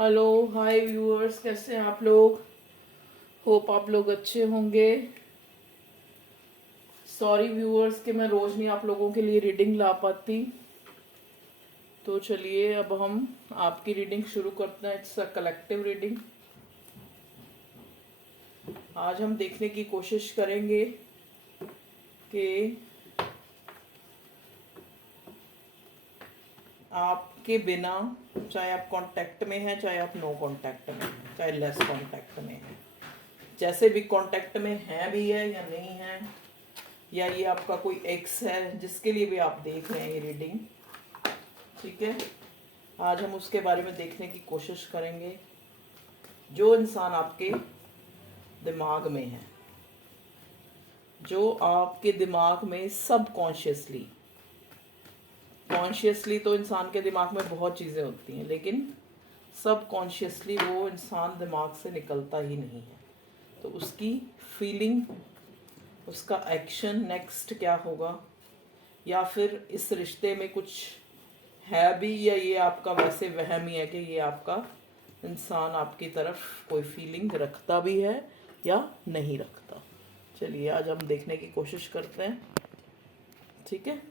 Hello hi viewers, कैसे हैं आप लोग। होप आप लोग अच्छे होंगे। सॉरी व्यूअर्स कि मैं रोज नहीं आप लोगों के लिए रीडिंग ला पाती। तो चलिए अब हम आपकी रीडिंग शुरू करते हैं। It's a collective reading. आज हम देखने की कोशिश करेंगे कि आपके बिना, चाहे आप कांटेक्ट में हैं, चाहे आप नो कांटेक्ट में हैं, चाहे लेस कांटेक्ट में हैं, जैसे भी कांटेक्ट में हैं भी है या नहीं है, या ये आपका कोई एक्स है जिसके लिए भी आप देख रहे हैं ये रीडिंग, ठीक है। आज हम उसके बारे में देखने की कोशिश करेंगे। जो इंसान आपके दिमाग में है, जो आपके दिमाग में सबकॉन्शियसली, कॉन्शियसली तो इंसान के दिमाग में बहुत चीज़ें होती हैं, लेकिन सबकॉन्शियसली वो इंसान दिमाग से निकलता ही नहीं है। तो उसकी फीलिंग, उसका एक्शन नेक्स्ट क्या होगा, या फिर इस रिश्ते में कुछ है भी, या ये आपका वैसे वहम ही है कि ये आपका इंसान आपकी तरफ कोई फीलिंग रखता भी है या नहीं रखता। चलिए आज हम देखने की कोशिश करते हैं, ठीक है।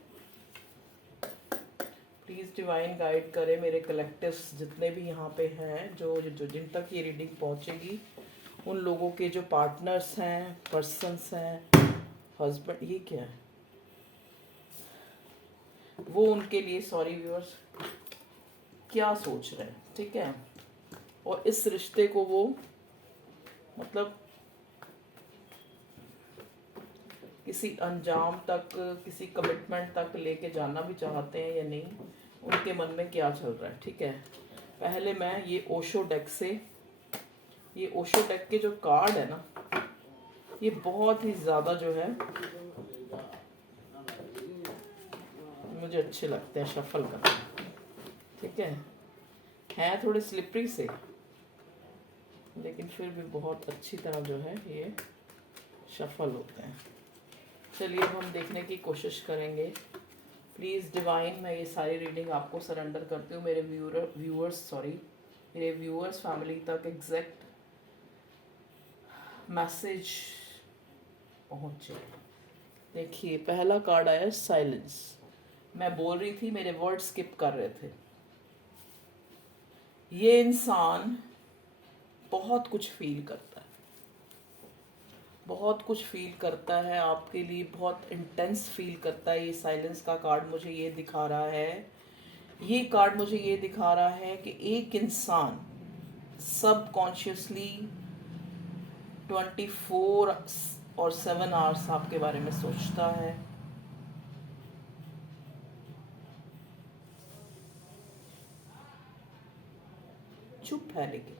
प्लीज़ डिवाइन गाइड करें मेरे कलेक्टिव्स जितने भी यहाँ पे हैं, जो जो जिन तक ये रीडिंग पहुँचेगी, उन लोगों के जो पार्टनर्स हैं, पर्सन्स हैं, हस्बैंड, ये क्या है, वो उनके लिए, सॉरी व्यूअर्स, क्या सोच रहे हैं, ठीक है। और इस रिश्ते को वो मतलब किसी अंजाम तक, किसी कमिटमेंट तक लेके जाना भी चाहते हैं या नहीं, उनके मन में क्या चल रहा है, ठीक है। पहले मैं ये ओशो डेक से, ये ओशो डेक के जो कार्ड है ना, ये बहुत ही ज़्यादा जो है मुझे अच्छे लगते हैं शफल करना, ठीक है थोड़े स्लिपरी से, लेकिन फिर भी बहुत अच्छी तरह जो है ये शफल होते हैं। चलिए अब हम देखने की कोशिश करेंगे। प्लीज़ डिवाइन, मैं ये सारी रीडिंग आपको सरेंडर करती हूँ, मेरे मेरे व्यूअर्स फैमिली तक एग्जैक्ट मैसेज पहुँचे। देखिए पहला कार्ड आया साइलेंस। मैं बोल रही थी, मेरे वर्ड स्किप कर रहे थे। ये इंसान बहुत कुछ फील करता है, बहुत कुछ फील करता है आपके लिए, बहुत इंटेंस फील करता है। ये साइलेंस का कार्ड मुझे ये दिखा रहा है, ये कार्ड मुझे ये दिखा रहा है कि एक इंसान सबकॉन्शियसली 24 और 7 आवर्स आपके बारे में सोचता है। चुप है, लेकिन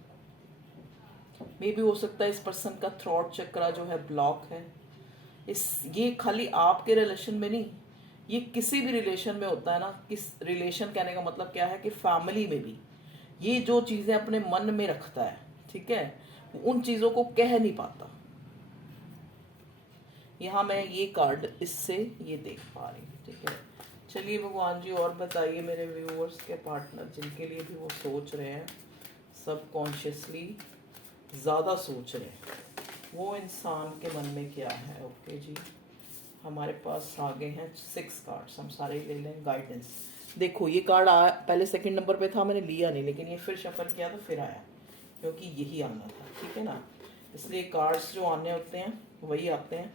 मे भी हो सकता है इस पर्सन का थ्रॉट चक्रा जो है ब्लॉक है। ये खाली आपके रिलेशन में नहीं, ये किसी भी रिलेशन में होता है ना। किस रिलेशन कहने का मतलब क्या है कि फैमिली में भी ये जो चीज़ें अपने मन में रखता है, ठीक है, उन चीज़ों को कह नहीं पाता। यहाँ मैं ये कार्ड इससे ये देख पा रही हूँ, ठीक है। चलिए भगवान जी और बताइए मेरे व्यूअर्स के पार्टनर जिनके लिए भी वो सोच रहे हैं, सबकॉन्शियसली ज़्यादा सोच रहे हैं, वो इंसान के मन में क्या है। ओके जी, हमारे पास आगे हैं 6 कार्ड्स, हम सारे ही ले लें। गाइडेंस, देखो ये कार्ड पहले सेकंड नंबर पे था, मैंने लिया नहीं, लेकिन ये फिर शफल किया तो फिर आया, क्योंकि यही आना था, ठीक है ना। इसलिए कार्ड्स जो आने होते हैं वही आते हैं।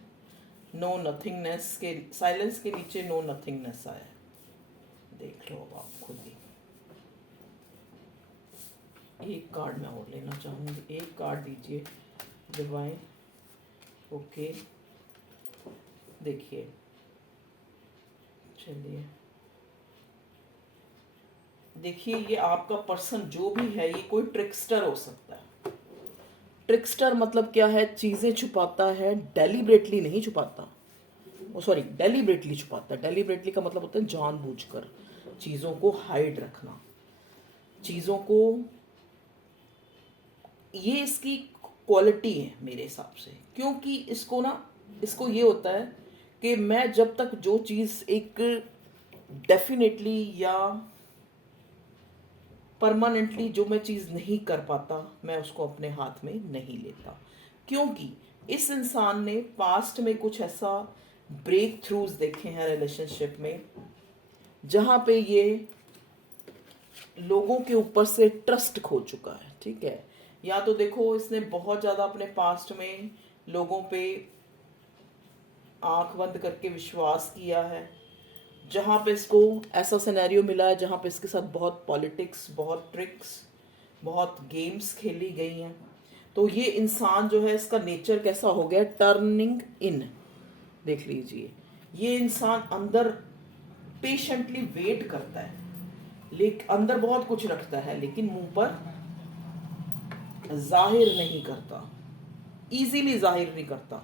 नो नथिंगनेस के, साइलेंस के नीचे नो नथिंगनेस आया, देख लो अब आप खुद ही। एक कार्ड मैं और लेना चाहूँगी, एक कार्ड दीजिए डिवाइन। ओके देखिए, चलिए देखिए, ये आपका पर्सन जो भी है, ये कोई ट्रिक्स्टर हो सकता है। ट्रिक्स्टर मतलब क्या है, चीज़ें छुपाता है, डेलिबरेटली नहीं छुपाता, ओ सॉरी डेलिबरेटली छुपाता है। डेलिबरेटली का मतलब होता है जानबूझकर चीज़ों को हाइड रखना, चीज़ों को, ये इसकी क्वालिटी है मेरे हिसाब से। क्योंकि इसको ना, इसको ये होता है कि मैं जब तक जो चीज़ एक डेफिनेटली या परमानेंटली जो मैं चीज़ नहीं कर पाता मैं उसको अपने हाथ में नहीं लेता, क्योंकि इस इंसान ने पास्ट में कुछ ऐसा ब्रेक थ्रूज देखे हैं रिलेशनशिप में जहाँ पे ये लोगों के ऊपर से ट्रस्ट खो चुका है। ठीक है, या तो देखो इसने बहुत ज़्यादा अपने पास्ट में लोगों पे आंख बंद करके विश्वास किया है, जहाँ पे इसको ऐसा सिनेरियो मिला है जहाँ पे इसके साथ बहुत पॉलिटिक्स, बहुत ट्रिक्स, बहुत गेम्स खेली गई हैं। तो ये इंसान जो है इसका नेचर कैसा हो गया, टर्निंग इन। देख लीजिए, ये इंसान अंदर पेशेंटली वेट करता है, लेकिन अंदर बहुत कुछ रखता है लेकिन मुंह पर जाहिर नहीं करता, इजीली जाहिर नहीं करता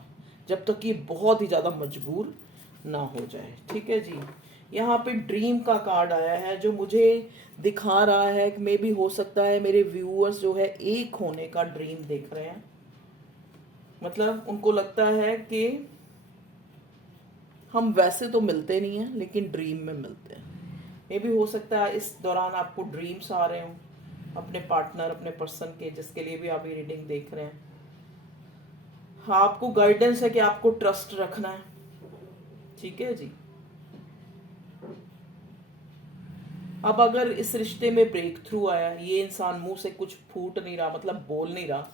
जब तक ये बहुत ही ज़्यादा मजबूर ना हो जाए। ठीक है जी, यहाँ पे ड्रीम का कार्ड आया है जो मुझे दिखा रहा है कि मे भी हो सकता है मेरे व्यूअर्स जो है एक होने का ड्रीम देख रहे हैं। मतलब उनको लगता है कि हम वैसे तो मिलते नहीं हैं लेकिन ड्रीम में मिलते हैं। मे भी हो सकता है इस दौरान आपको ड्रीम्स आ रहे हों अपने पार्टनर, अपने पर्सन के, जिसके लिए भी आप ये रीडिंग देख रहे हैं। हाँ, आपको गाइडेंस है कि आपको ट्रस्ट रखना है। ठीक है जी, अब अगर इस रिश्ते में ब्रेक थ्रू आया, ये इंसान मुंह से कुछ फूट नहीं रहा, मतलब बोल नहीं रहा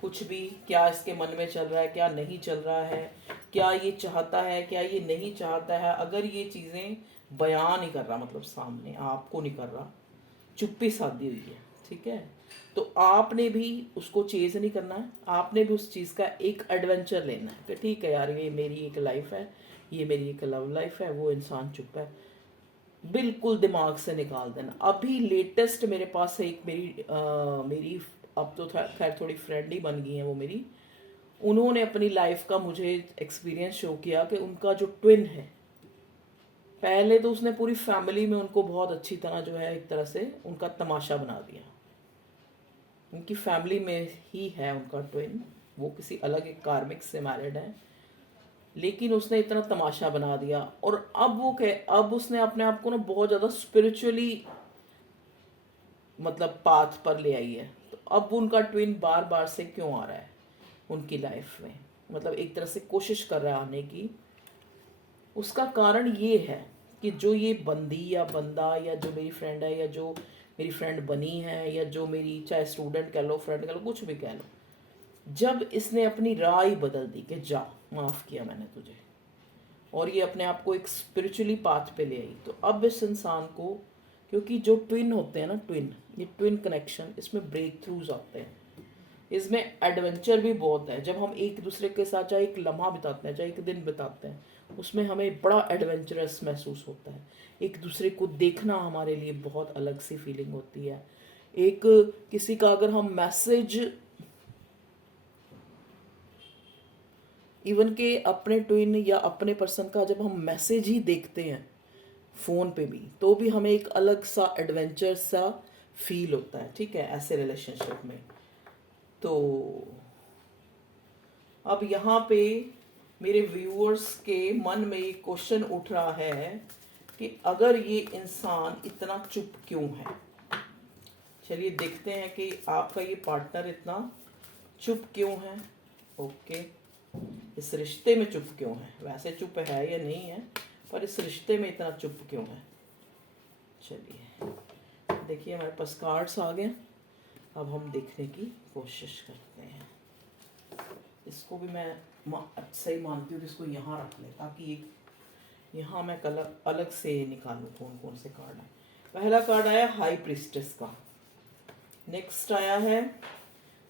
कुछ भी, क्या इसके मन में चल रहा है, क्या नहीं चल रहा है, क्या ये चाहता है, क्या ये नहीं चाहता है, अगर ये चीज़ें बयान नहीं कर रहा, मतलब सामने आपको नहीं कर रहा, चुप्पी साधी हुई है। ठीक है, तो आपने भी उसको चेज नहीं करना है, आपने भी उस चीज़ का एक एडवेंचर लेना है कि ठीक है यार, ये मेरी एक लाइफ है, ये मेरी एक लव लाइफ है। वो इंसान चुप है, बिल्कुल दिमाग से निकाल देना। अभी लेटेस्ट मेरे पास है एक मेरी अब तो खैर थोड़ी फ्रेंड ही बन गई है वो मेरी, उन्होंने अपनी लाइफ का मुझे एक्सपीरियंस शो किया कि उनका जो ट्विन है, पहले तो उसने पूरी फैमिली में उनको बहुत अच्छी तरह जो है एक तरह से उनका तमाशा बना दिया। उनकी फैमिली में ही है उनका ट्विन, वो किसी अलग एक कार्मिक से मैरिड है, लेकिन उसने इतना तमाशा बना दिया। और अब वो अब उसने अपने आप को ना बहुत ज़्यादा स्पिरिचुअली मतलब पाथ पर ले आई है। तो अब उनका ट्विन बार बार से क्यों आ रहा है उनकी लाइफ में, मतलब एक तरह से कोशिश कर रहा है आने की। उसका कारण ये है कि जो ये बंदी या बंदा या जो मेरी फ्रेंड है या जो मेरी फ्रेंड बनी है या जो मेरी चाहे स्टूडेंट कह लो, फ्रेंड कह लो, कुछ भी कह लो, जब इसने अपनी राय बदल दी कि जा माफ़ किया मैंने तुझे, और ये अपने आप को एक स्पिरिचुअली पाथ पे ले आई, तो अब इस इंसान को, क्योंकि जो ट्विन होते हैं ना, ट्विन, ये ट्विन कनेक्शन, इसमें ब्रेक थ्रूज आते हैं, इसमें एडवेंचर भी बहुत है। जब हम एक दूसरे के साथ चाहे एक लम्हा बिताते हैं, चाहे एक दिन बिताते हैं, उसमें हमें बड़ा एडवेंचरस महसूस होता है। एक दूसरे को देखना हमारे लिए बहुत अलग सी फीलिंग होती है। एक किसी का अगर हम मैसेज, इवन के अपने ट्विन या अपने पर्सन का जब हम मैसेज ही देखते हैं फ़ोन पे भी, तो भी हमें एक अलग सा एडवेंचर सा फील होता है। ठीक है, ऐसे रिलेशनशिप में। तो अब यहाँ पे मेरे व्यूअर्स के मन में एक क्वेश्चन उठ रहा है कि अगर ये इंसान इतना चुप क्यों है। चलिए देखते हैं कि आपका ये पार्टनर इतना चुप क्यों है। ओके, इस रिश्ते में चुप क्यों है, वैसे चुप है या नहीं है, पर इस रिश्ते में इतना चुप क्यों है। चलिए देखिए, हमारे पास कार्ड्स आ गए, अब हम देखने की कोशिश करते हैं। इसको भी मैं सही मानती हूँ कि इसको यहाँ रख ले, ताकि एक यहाँ मैं कलर अलग से निकालूँ कौन कौन से कार्ड आए। पहला कार्ड आया हाई प्रिस्टेस का, नेक्स्ट आया है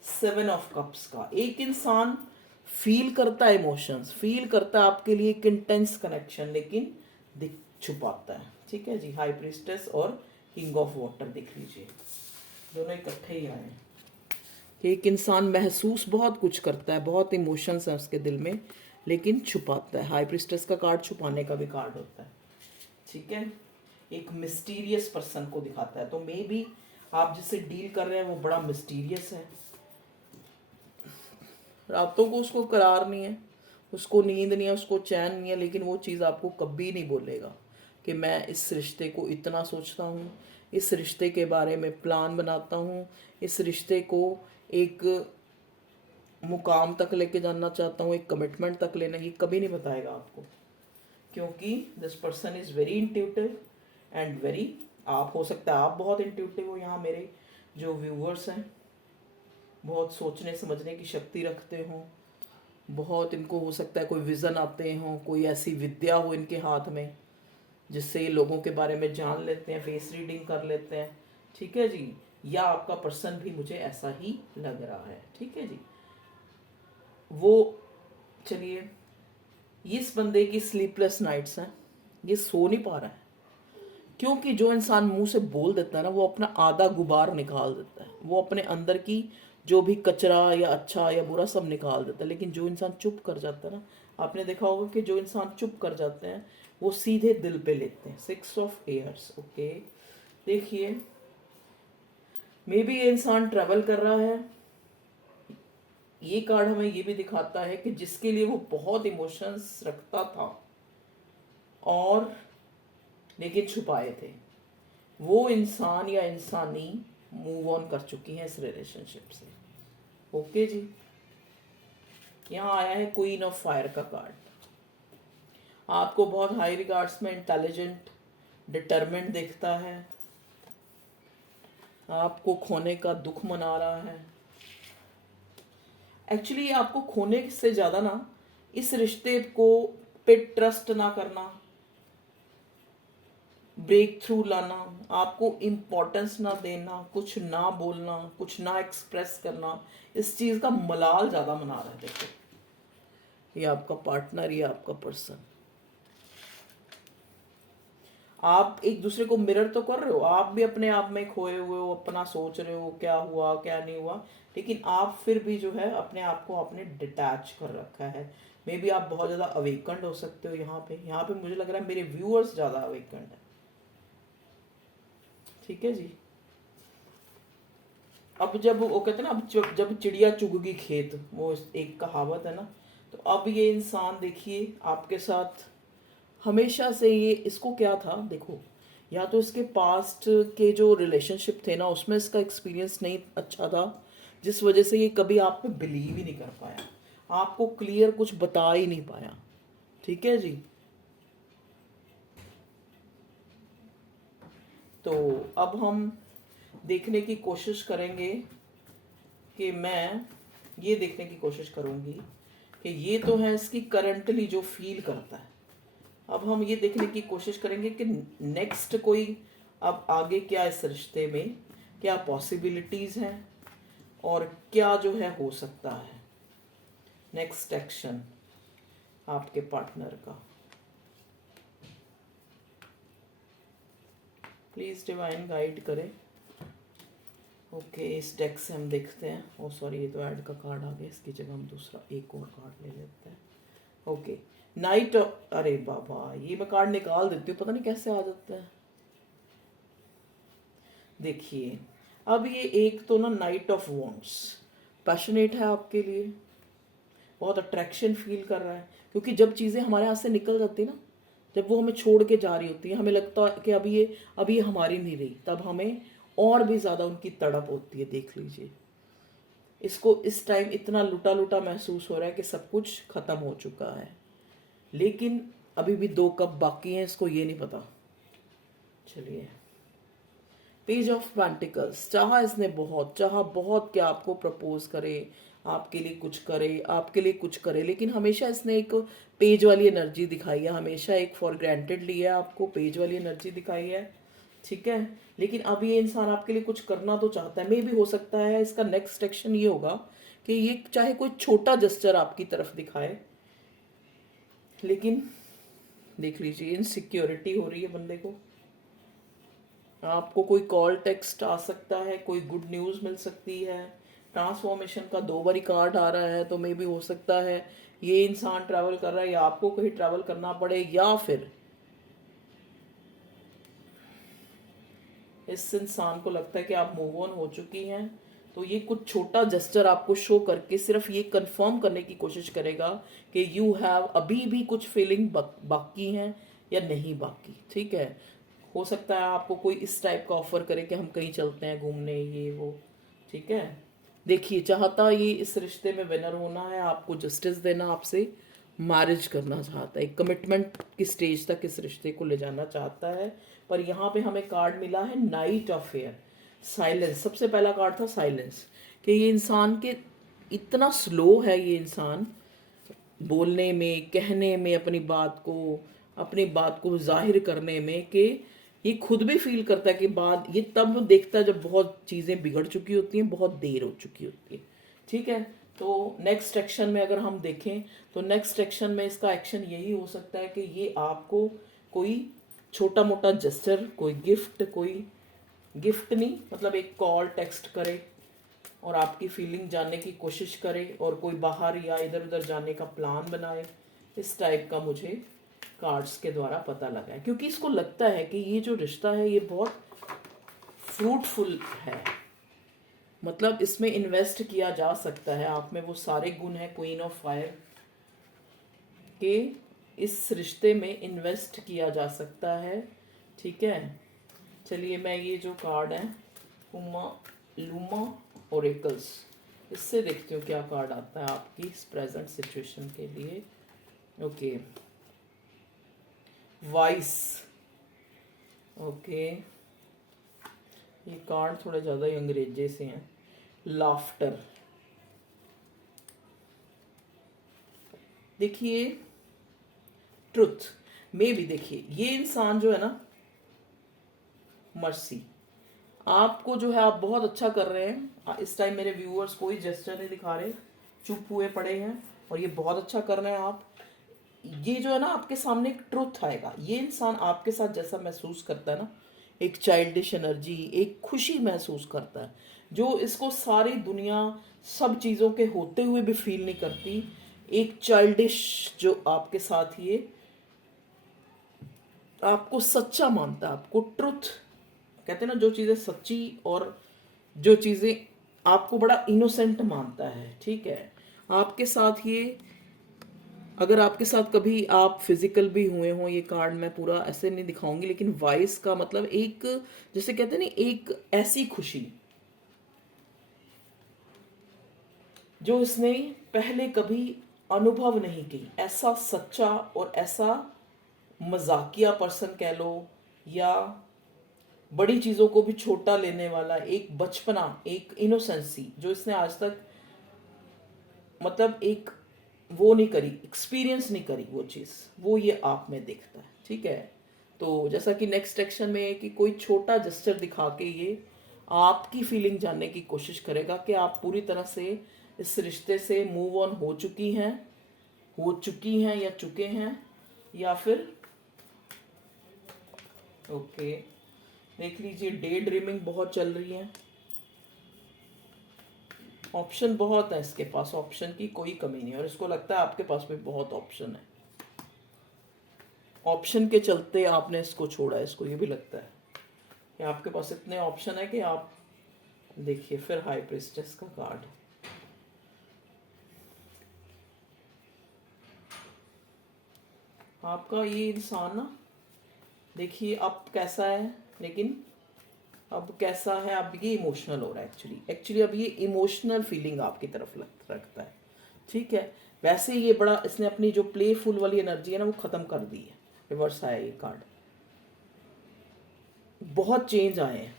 7 ऑफ कप्स का। एक इंसान फील करता है इमोशंस, फील करता है आपके लिए एक इंटेंस कनेक्शन, लेकिन दिख छुपाता है। ठीक है जी, हाई प्रिस्टेस और किंग ऑफ वाटर देख लीजिए, दोनों इकट्ठे ही आए। एक इंसान महसूस बहुत कुछ करता है, बहुत इमोशंस हैं उसके दिल में, लेकिन छुपाता है। हाई प्रिस्टेस का कार्ड छुपाने का भी कार्ड होता है। ठीक है, एक मिस्टीरियस पर्सन को दिखाता है। तो मे बी आप जिससे डील कर रहे हैं वो बड़ा मिस्टीरियस है, रातों को उसको करार नहीं है, उसको नींद नहीं है, उसको चैन नहीं है, लेकिन वो चीज़ आपको कभी नहीं बोलेगा कि मैं इस रिश्ते को इतना सोचता हूँ इस रिश्ते के बारे में प्लान बनाता हूँ, इस रिश्ते को एक मुकाम तक लेके जाना चाहता हूँ, एक कमिटमेंट तक लेना, ये कभी नहीं बताएगा आपको, क्योंकि this person is very intuitive and very, आप हो सकता है आप बहुत इंट्यूटिव हो, यहाँ मेरे जो व्यूअर्स हैं बहुत सोचने समझने की शक्ति रखते हों, बहुत इनको हो सकता है कोई विज़न आते हों, कोई ऐसी विद्या हो इनके हाथ में जिससे ये लोगों के बारे में जान लेते हैं, फेस रीडिंग कर लेते हैं, ठीक है जी। या आपका पर्सन भी मुझे ऐसा ही लग रहा है, ठीक है जी। वो चलिए, इस बंदे की स्लीपलेस नाइट्स हैं, ये सो नहीं पा रहा है, क्योंकि जो इंसान मुंह से बोल देता है ना, वो अपना आधा गुबार निकाल देता है, वो अपने अंदर की जो भी कचरा या अच्छा या बुरा सब निकाल देता है। लेकिन जो इंसान चुप कर जाता है ना, आपने देखा होगा कि जो इंसान चुप कर जाते हैं वो सीधे दिल पे लेते हैं। 6 ऑफ एयर्स, ओके। देखिए, मे बी ये इंसान ट्रैवल कर रहा है। ये कार्ड हमें ये भी दिखाता है कि जिसके लिए वो बहुत इमोशंस रखता था और लेकिन छुपाए थे, वो इंसान या इंसानी मूव ऑन कर चुकी हैं इस रिलेशनशिप से, ओके जी। यहाँ आया है क्वीन ऑफ फायर का कार्ड। आपको बहुत हाई रिगार्ड्स में इंटेलिजेंट, डिटरमिन्ड दिखता है, आपको खोने का दुख मना रहा है। एक्चुअली आपको खोने से ज़्यादा ना इस रिश्ते को पे ट्रस्ट ना करना, ब्रेक थ्रू लाना, आपको इम्पोर्टेंस ना देना, कुछ ना बोलना, कुछ ना एक्सप्रेस करना, इस चीज़ का मलाल ज़्यादा मना रहा है। देखो, ये आपका पार्टनर, ये आपका पर्सन, आप एक दूसरे को मिरर तो कर रहे हो, आप भी अपने आप में खोए हुए हो, अपना सोच रहे हो क्या हुआ क्या नहीं हुआ, लेकिन आप फिर भी जो है अपने आप को आपने डिटैच कर रखा है। मे बी आप बहुत ज़्यादा अवेकंड हो सकते हो यहाँ पे मुझे लग रहा है मेरे व्यूअर्स ज़्यादा अवेकंड है, ठीक है जी। अब जब वो कहते हैं ना, अब जब चिड़िया चुग गई खेत, वो एक कहावत है ना, तो अब ये इंसान देखिए आपके साथ हमेशा से ये, इसको क्या था देखो, या तो इसके पास्ट के जो रिलेशनशिप थे ना उसमें इसका एक्सपीरियंस नहीं अच्छा था, जिस वजह से ये कभी आप पे बिलीव ही नहीं कर पाया, आपको क्लियर कुछ बता ही नहीं पाया, ठीक है जी। तो अब हम देखने की कोशिश करेंगे कि मैं ये देखने की कोशिश करूँगी कि ये तो है इसकी करंटली जो फील करता है। अब हम ये देखने की कोशिश करेंगे कि नेक्स्ट कोई अब आगे क्या इस रिश्ते में क्या पॉसिबिलिटीज़ हैं और क्या जो है हो सकता है नेक्स्ट एक्शन आपके पार्टनर का। प्लीज़ डिवाइन गाइड करें। ओके, इस डेक से हम देखते हैं, ओ सॉरी ये तो ऐड का कार्ड आ गया, इसकी जगह हम दूसरा एक और कार्ड ले लेते हैं। ओके, नाइट, अरे बाबा ये मैं कार्ड निकाल देती हूँ, पता नहीं कैसे आ जाता है। देखिए, अब ये एक तो ना नाइट ऑफ वॉन्ड्स, पैशनेट है आपके लिए, बहुत अट्रैक्शन फील कर रहा है, क्योंकि जब चीज़ें हमारे हाथ से निकल जाती है ना, जब वो हमें छोड़ के जा रही होती है, हमें लगता है कि अभी ये हमारी नहीं रही, तब हमें और भी ज़्यादा उनकी तड़प होती है। देख लीजिए, इसको इस टाइम इतना लुटा लुटा महसूस हो रहा है कि सब कुछ ख़त्म हो चुका है, लेकिन अभी भी 2 कप बाकी हैं, इसको ये नहीं पता। चलिए, पेज ऑफ पेंटिकल्स, चाहा इसने बहुत, चाहा बहुत कि आपको प्रपोज करे, आपके लिए कुछ करे, आपके लिए कुछ करे, लेकिन हमेशा इसने एक पेज वाली एनर्जी दिखाई है, हमेशा एक फॉर ग्रांटेड लिया आपको, पेज वाली एनर्जी दिखाई है, ठीक है। लेकिन अब ये इंसान आपके लिए कुछ करना तो चाहता है, मे भी हो सकता है इसका नेक्स्ट एक्शन ये होगा कि ये चाहे कोई छोटा जेस्चर आपकी तरफ दिखाए, लेकिन देख लीजिए इनसिक्योरिटी हो रही है बंदे को, आपको कोई कॉल टेक्स्ट आ सकता है, कोई गुड न्यूज़ मिल सकती है, ट्रांसफॉर्मेशन का 2 बारी कार्ड आ रहा है, तो मे भी हो सकता है ये इंसान ट्रैवल कर रहा है या आपको कहीं ट्रैवल करना पड़े, या फिर इस इंसान को लगता है कि आप मूव ऑन हो चुकी हैं, तो ये कुछ छोटा जेस्चर आपको शो करके सिर्फ ये कंफर्म करने की कोशिश करेगा कि यू हैव अभी भी कुछ फीलिंग बाकी हैं या नहीं बाकी, ठीक है। हो सकता है आपको कोई इस टाइप का ऑफर करे कि हम कहीं चलते हैं घूमने, ये वो, ठीक है। देखिए, चाहता ये इस रिश्ते में विनर होना है, आपको जस्टिस देना, आपसे मैरिज करना चाहता है, एक कमिटमेंट की स्टेज तक इस रिश्ते को ले जाना चाहता है। पर यहाँ पे हमें कार्ड मिला है नाइट ऑफ एयर, साइलेंस। सबसे पहला कार्ड था साइलेंस, कि ये इंसान के इतना स्लो है, ये इंसान बोलने में, कहने में, अपनी बात को जाहिर करने में, कि ये खुद भी फील करता है कि बात ये तब देखता है जब बहुत चीज़ें बिगड़ चुकी होती हैं, बहुत देर हो चुकी होती है, ठीक है। तो नेक्स्ट एक्शन में अगर हम देखें तो नेक्स्ट एक्शन में इसका एक्शन यही हो सकता है कि ये आपको कोई छोटा मोटा जेस्चर, कोई गिफ्ट नहीं, मतलब एक कॉल टेक्स्ट करे और आपकी फीलिंग जानने की कोशिश करे, और कोई बाहर या इधर उधर जाने का प्लान बनाए, इस टाइप का मुझे कार्ड्स के द्वारा पता लगा है। क्योंकि इसको लगता है कि ये जो रिश्ता है ये बहुत फ्रूटफुल है, मतलब इसमें इन्वेस्ट किया जा सकता है। आप में वो सारे गुण हैं क्वीन ऑफ फायर के, इस रिश्ते में इन्वेस्ट किया जा सकता है, ठीक है। चलिए मैं ये जो कार्ड है लूमा ओरेकल्स, इससे देखती हूँ क्या कार्ड आता है आपकी इस प्रेजेंट सिचुएशन के लिए। Okay, vice. ओके, ये कार्ड थोड़े ज़्यादा ही अंग्रेजी से हैं। लाफ्टर, देखिए ट्रुथ में भी, देखिए ये इंसान जो है ना, मर्सी, आपको जो है आप बहुत अच्छा कर रहे हैं इस टाइम। मेरे व्यूअर्स कोई जेस्चर नहीं दिखा रहे, चुप हुए पड़े हैं, और ये बहुत अच्छा कर रहे हैं आप। ये जो है ना, आपके सामने एक ट्रुथ आएगा। ये इंसान आपके साथ जैसा महसूस करता है ना, एक चाइल्डिश एनर्जी, एक खुशी महसूस करता है, जो इसको सारी दुनिया सब चीज़ों के होते हुए भी फील नहीं करती। एक चाइल्डिश जो आपके साथ ये आपको सच्चा मानता है, आपको ट्रुथ कहते हैं ना, जो चीज़ें सच्ची और जो चीज़ें आपको बड़ा इनोसेंट मानता है, ठीक है। आपके साथ ये, अगर आपके साथ कभी आप फिजिकल भी हुए हों, ये कार्ड मैं पूरा ऐसे नहीं दिखाऊंगी, लेकिन वाइस का मतलब एक, जैसे कहते हैं ना, एक ऐसी खुशी जो इसने पहले कभी अनुभव नहीं की, ऐसा सच्चा और ऐसा मजाकिया पर्सन कह लो, या बड़ी चीज़ों को भी छोटा लेने वाला एक बचपना, एक इनोसेंसी जो इसने आज तक मतलब एक वो नहीं करी, एक्सपीरियंस नहीं करी वो चीज़, वो ये आप में देखता है, ठीक है। तो जैसा कि नेक्स्ट एक्शन में है कि कोई छोटा जेस्चर दिखा के ये आपकी फीलिंग जानने की कोशिश करेगा कि आप पूरी तरह से इस रिश्ते से मूव ऑन हो चुकी हैं या चुके हैं, या फिर ओके, देख लीजिए डे ड्रीमिंग बहुत चल रही है। ऑप्शन बहुत है इसके पास, ऑप्शन की कोई कमी नहीं है, और इसको लगता है आपके पास भी बहुत ऑप्शन है। ऑप्शन के चलते आपने इसको छोड़ा है, इसको ये भी लगता है कि आपके पास इतने ऑप्शन है कि आप देखिए। फिर हाई प्रिस्टेस का कार्ड, आपका ये इंसान ना, देखिए अब कैसा है, लेकिन अब कैसा है, अब ये इमोशनल हो रहा है एक्चुअली अब ये इमोशनल फीलिंग आपकी तरफ रखता है, ठीक है। वैसे ये बड़ा, इसने अपनी जो प्लेफुल वाली एनर्जी है ना वो ख़त्म कर दी है। रिवर्स आया ये कार्ड, बहुत चेंज आए हैं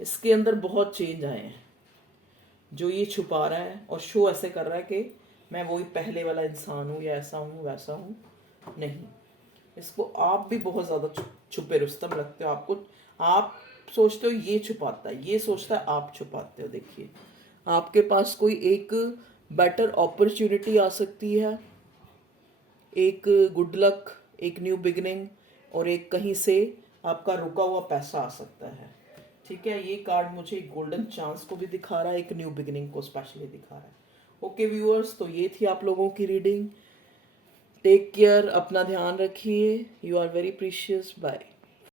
इसके अंदर, बहुत चेंज आए हैं। जो ये छुपा रहा है और शो ऐसे कर रहा है कि मैं वही पहले वाला इंसान हूँ, या ऐसा हूँ वैसा हूँ, नहीं। इसको आप भी बहुत ज़्यादा छुपे रुस्तम लगते हो। आप सोचते हो ये छुपाता है, ये सोचता है आप छुपाते हो। देखिए आपके पास कोई एक बेटर अपॉर्चुनिटी आ सकती है, एक गुड लक, एक न्यू बिगनिंग, और एक कहीं से आपका रुका हुआ पैसा आ सकता है, ठीक है। ये कार्ड मुझे गोल्डन चांस को भी दिखा रहा है, एक न्यू बिगनिंग को स्पेशली दिखा रहा है। ओके व्यूअर्स, तो ये थी आप लोगों की रीडिंग। टेक केयर, अपना ध्यान रखिए। You are very precious. Bye.